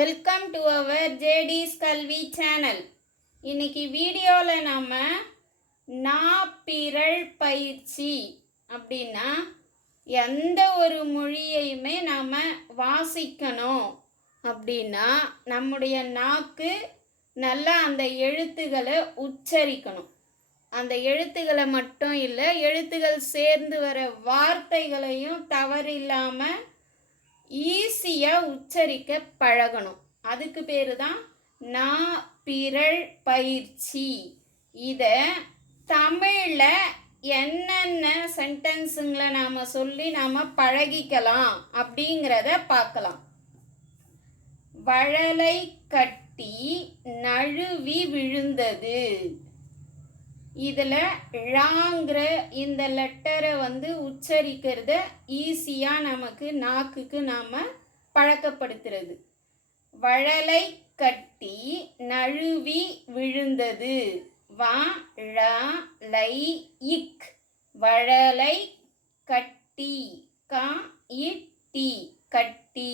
Welcome to our ஜேடிஸ் கல்வி channel. இன்னைக்கு வீடியோவில் நம்ம நாப்பிரள் பயிற்சி அப்படின்னா எந்த ஒரு மொழியையுமே நாம் வாசிக்கணும் அப்படின்னா நம்முடைய நாக்கு நல்லா அந்த எழுத்துக்களை உச்சரிக்கணும். அந்த எழுத்துக்களை மட்டும் இல்லை, எழுத்துக்கள் சேர்ந்து வர வார்த்தைகளையும் தவறில்லாமல் ஈஸியாக உச்சரிக்க பழகணும். அதுக்கு பேர் தான் நாப்பிரள் பயிற்சி. இதை தமிழில் என்னென்ன சென்டென்ஸுங்களை நாம் சொல்லி நாம் பழகிக்கலாம் அப்படிங்கிறத பார்க்கலாம். வழலை கட்டி நழுவி விழுந்தது. இதில் ழாங்கிற இந்த லெட்டரை உச்சரிக்கிறத ஈஸியாக நமக்கு நாக்குக்கு நாம் பழக்கப்படுத்துறது. வழலை கட்டி நழுவி விழுந்தது. வழலை இக் வழலை கட்டி கட்டி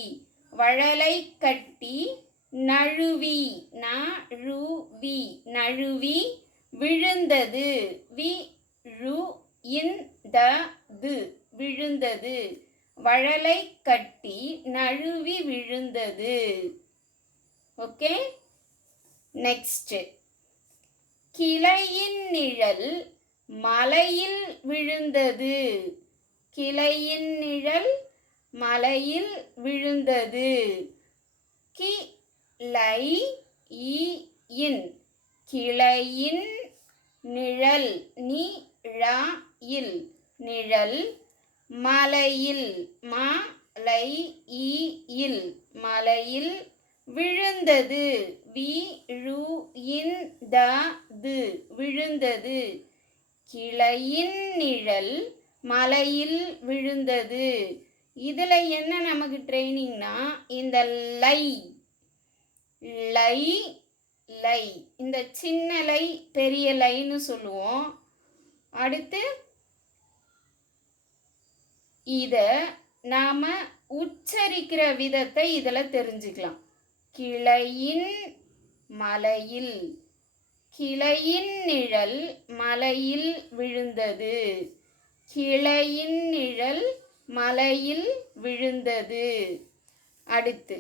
வழலை கட்டி நழுவி நழுவி விழுந்தது. விழுந்தது. வழலை கட்டி நழுவி விழுந்தது. Okay, next. கிளையின் நிழல் மலையில் விழுந்தது. கிளையின் நிழல் மலையில் விழுந்தது. கிளையின் நிழல் நிழல் மலையில் மலையில் விழுந்தது. விழுந்தது. கிளையின் நிழல் மலையில் விழுந்தது. இதில் என்ன நமக்கு ட்ரைனிங்னா இந்த லை இந்த சின்ன லை பெரிய லைன்னு சொல்லுவோம். அடுத்து இதை நாம் உச்சரிக்கிற விதத்தை இதில் தெரிஞ்சுக்கலாம். கிளையின் மலையில், கிளையின் நிழல் மலையில் விழுந்தது. கிளையின் நிழல் மலையில் விழுந்தது. அடுத்து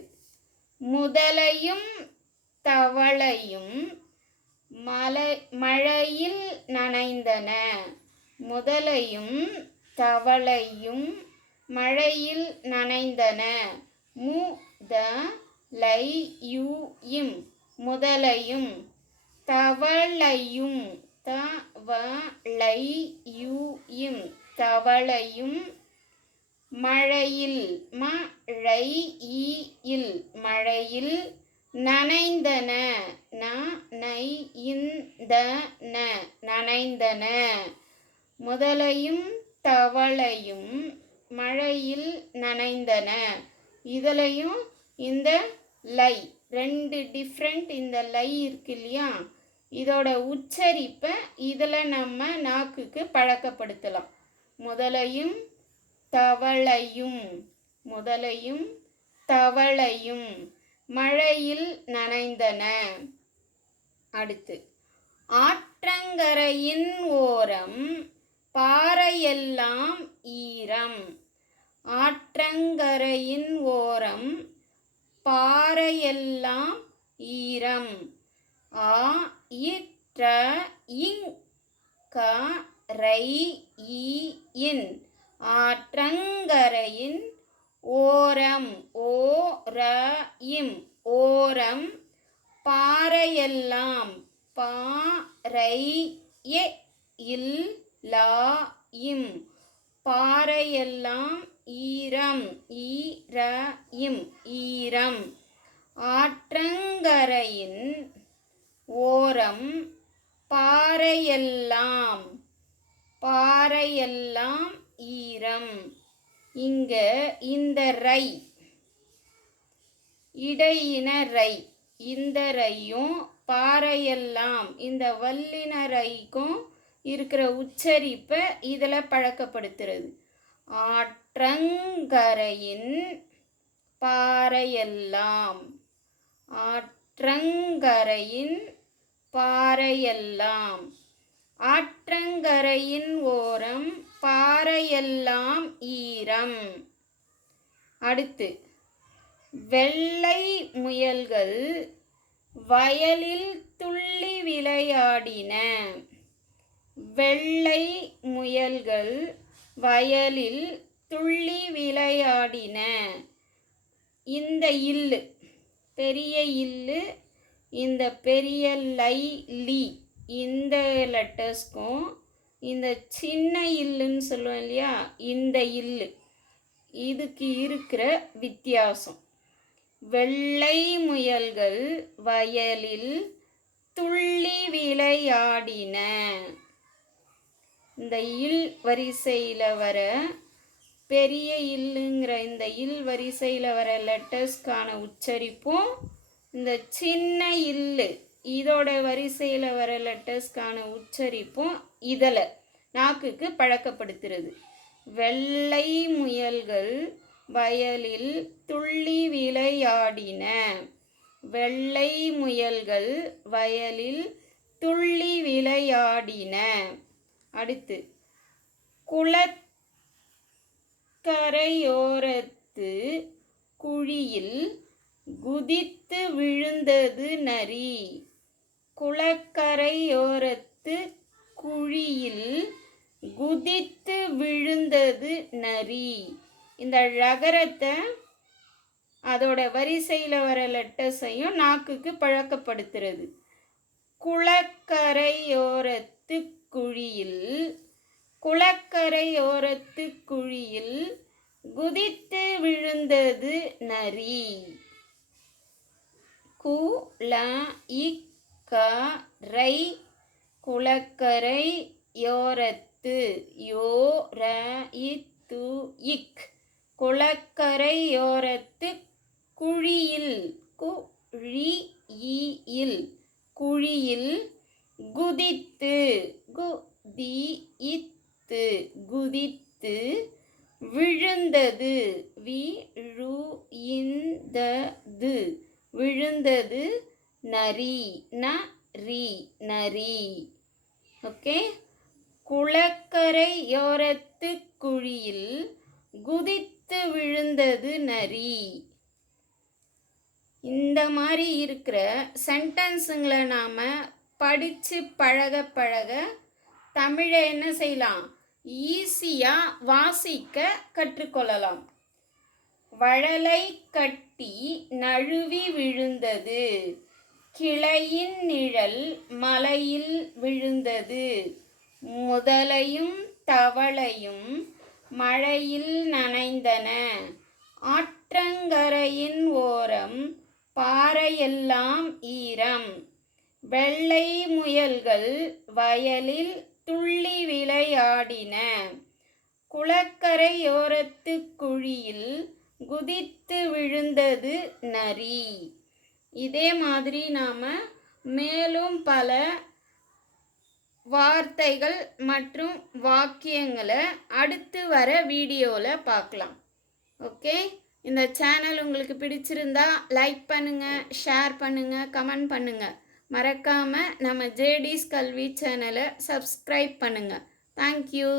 முதலையும் தவளையும் மழையில் நனைந்தன. முதலையும் தவளையும் மழையில் நனைந்தன. முதலையும் தவளையும் தவளையும் மழையில் மழையில் நனைந்தன. நனைந்தன. முதலையும் தவளையும் மழையில் நனைந்தன. இதுலையும் இந்த லை ரெண்டு டிஃப்ரெண்ட் இந்த லை இருக்கு இல்லையா, இதோட உச்சரிப்பை இதில் நம்ம நாக்குக்கு பழக்கப்படுத்தலாம். முதலையும் தவளையும் மழையில் நனைந்தன. அடுத்து ஆற்றங்கரையின் ஓரம் பாறையெல்லாம் ஈரம். ஆற்றங்கரையின் ஓரம் பாறையெல்லாம் ஈரம். ஆற்றங்கரையின் ஓரம் ஓரம் பாறையெல்லாம் பாறையெல்லாம் ஈரம். ஆற்றங்கரையின் ஓரம் பாறையெல்லாம் ஈரம். இங்க இந்த ரை இடையின ரை, இந்த ரையும் பாறையெல்லாம் இந்த வல்லின ரைக்கும் இருக்கிற உச்சரிப்பை இதில் பழக்கப்படுத்துறது. ஆற்றங்கரையின் பாறையெல்லாம் ஆற்றங்கரையின் பாறையெல்லாம். ஆற்றங்கரையின் ஓரம் பாறையெல்லாம் ஈரம். அடுத்து, வெள்ளை முயல்கள் வயலில் துள்ளி விளையாடின. வெள்ளை முயல்கள் வயலில் துள்ளி விளையாடின. இந்த இல்லு பெரிய இல்லு, இந்த பெரிய லி இந்த லெட்டர்ஸ்க்கும் இந்த சின்ன இல்லுன்னு சொல்லுவோம் இல்லையா, இந்த இல்லு இதுக்கு இருக்கிற வித்தியாசம். வெள்ளை முயல்கள் வயலில் துள்ளி விளையாடின. இந்த இல் வரிசையில் வர பெரிய இல்லுங்கிற இந்த இல் வரிசையில் வர லெட்டர்ஸ்க்கான உச்சரிப்பும் இந்த சின்ன இல்லு இதோட வரிசையில் வர லெட்டர்ஸ்க்கான உச்சரிப்பும் இதில் நாக்குக்கு பழக்கப்படுத்துறது. வெள்ளை முயல்கள் வயலில் துள்ளி விளையாடின. வெள்ளை முயல்கள் வயலில் துள்ளி விளையாடின. அடுத்து, குளக்கரையோரத்து குழியில் குதித்து விழுந்தது நரி. குளக்கரையோரத்து குழியில் குதித்து விழுந்தது நரி. இந்த ழகரத்தை அதோட வரிசையில் வர லெட்டர்ஸையும் நாக்குக்கு பழக்கப்படுத்துறது. குளக்கரையோரத்து குழியில், குளக்கரையோரத்து குழியில் குதித்து விழுந்தது நரி. குளக்கரை, குளக்கரை யோரத்து, இக் குளக்கரையோரத்து குழியில், குழியில், குழியில் குதித்து, குதித்து, குதித்து விழுந்தது, விழுந்தது நரி, நரி. ஓகே, குளக்கரையோரத்து குழியில் குதித்து விழுந்தது நரி. இந்த மாதிரி இருக்கிற சென்டென்ஸுங்களை நாம் படித்து பழக பழக தமிழை என்ன செய்யலாம், ஈஸியாக வாசிக்க கற்றுக்கொள்ளலாம். வழலை கட்டி நழுவி விழுந்தது. கிளையின் நிழல் மலையில் விழுந்தது. முதலையும் தவளையும் மழையில் நனைந்தன. ஆற்றங்கரையின் ஓரம் பாறையெல்லாம் ஈரம். வெள்ளை முயல்கள் வயலில் துள்ளி விளையாடின. குளக்கரையோரத்து குழியில் குதித்து விழுந்தது நரி. இதே மாதிரி நாம் மேலும் பல வார்த்தைகள் மற்றும் வாக்கியங்களை அடுத்து வர வீடியோவில் பார்க்கலாம். ஓகே, இந்த சேனல் உங்களுக்கு பிடிச்சிருந்தா லைக் பண்ணுங்கள், ஷேர் பண்ணுங்கள், கமெண்ட் பண்ணுங்கள். மறக்காமல் நம்ம ஜேடிஸ் கல்வி சேனலை சப்ஸ்கிரைப் பண்ணுங்கள். தேங்க்யூ.